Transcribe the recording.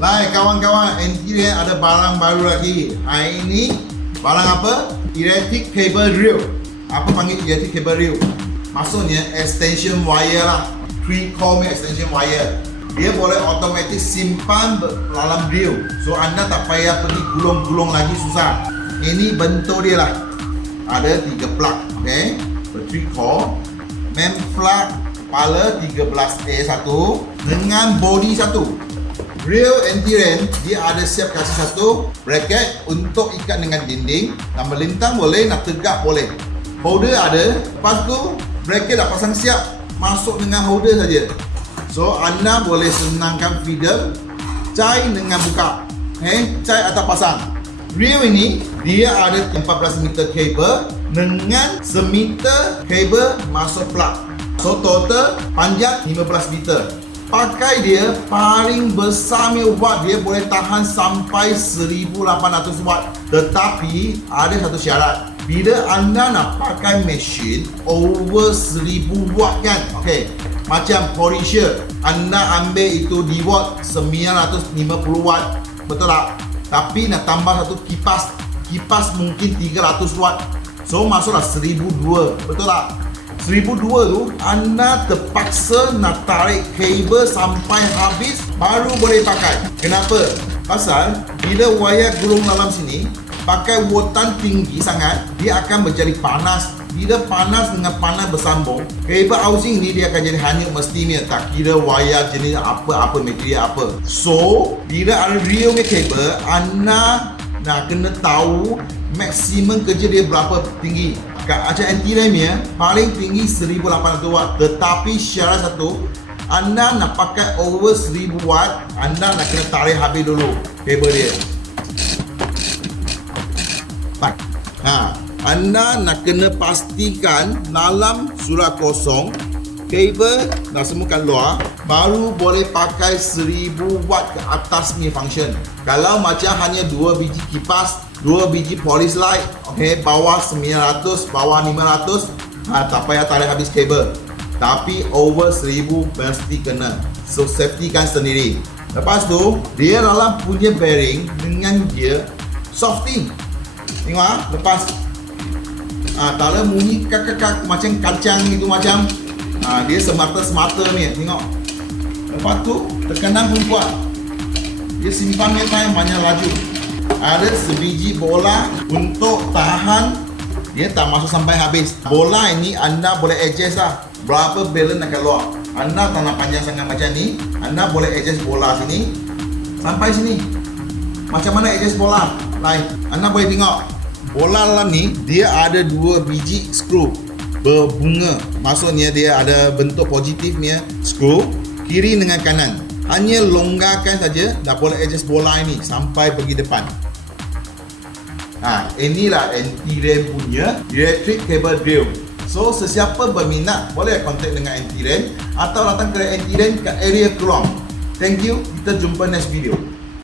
Baik kawan-kawan, NT ada barang baru lagi. Hari ini barang apa? Electric cable reel. Apa panggil electric cable reel? Maksudnya extension wire lah. 3-core extension wire. Dia boleh otomatis simpan dalam reel. So anda tak payah pergi gulung-gulung lagi, susah. Ini bentuk dia lah. Ada 3 plug, okay? 3-core, main plug kepala 13A1 dengan body 1. Reel anti-rain dia ada siap kasih satu bracket untuk ikat dengan dinding. Nak melintang boleh, nak tegak boleh. Holder ada. Lepas tu bracket dah pasang siap, masuk dengan holder saja. So anda boleh senangkan feeder, cai dengan buka. Cai atau pasang. Reel ini dia ada 14 meter kabel dengan semeter kabel masuk plug. So total panjang 15 meter. Pakai dia paling besar watt, dia boleh tahan sampai 1800 watt. Tetapi ada satu syarat. Bila anda nak pakai mesin over 1000 watt kan, okay, macam Porsche, anda ambil itu di watt 950 watt, betul tak? Tapi nak tambah satu kipas mungkin 300 watt. So masuklah 1002, betul tak? 1002 tu anda terpaksa nak tarik kabel sampai habis baru boleh pakai. Kenapa? Pasal bila wayar gulung dalam sini pakai voltan tinggi sangat, dia akan menjadi panas. Bila panas dengan panas bersambung, kabel housing ni dia akan jadi hanyut mestinya, tak kira wayar jenis apa material apa. So bila ada reel punya kabel, anda nak kena tahu maksimum kerja dia berapa tinggi. Macam anti-rain ni paling tinggi 1800 watt. Tetapi syarat satu, anda nak pakai over 1000 watt, anda nak kena tarik habis dulu kabel dia. Anda nak kena pastikan dalam surat kosong kabel dah semua kat luar, baru boleh pakai 1000 watt ke atas ni function. Kalau macam hanya 2 biji kipas, 2 biji police light, okay, bawah 900, bawah 500, tak payah tarik habis kabel. Tapi over 1000 mesti kena. So safety kan sendiri. Lepas tu dia dalam punya bearing dengan dia softing. Tengok lepas tak ada bunyi kak macam kacang gitu macam. Dia semata-semata ni, tengok. Lepas tu tekanan pun kuat. Dia simpan time banyak laju. Ada sebiji bola untuk tahan dia tak masuk sampai habis. Bola ini anda boleh adjust lah berapa balance nak keluar. Anda tak nak panjang sangat macam ni, anda boleh adjust bola sini sampai sini. Macam mana adjust bola? Lain. Anda boleh tengok bola dalam ni dia ada 2 biji skru berbunga. Maksudnya dia ada bentuk positifnya skru kiri dengan kanan. Hanya longgarkan saja dah boleh adjust bola ini sampai pergi depan. Inilah NT-rain punya electric cable reel. So sesiapa berminat boleh kontak dengan NT-rain atau datang ke NT-rain ke area Kelong. Thank you, kita jumpa next video.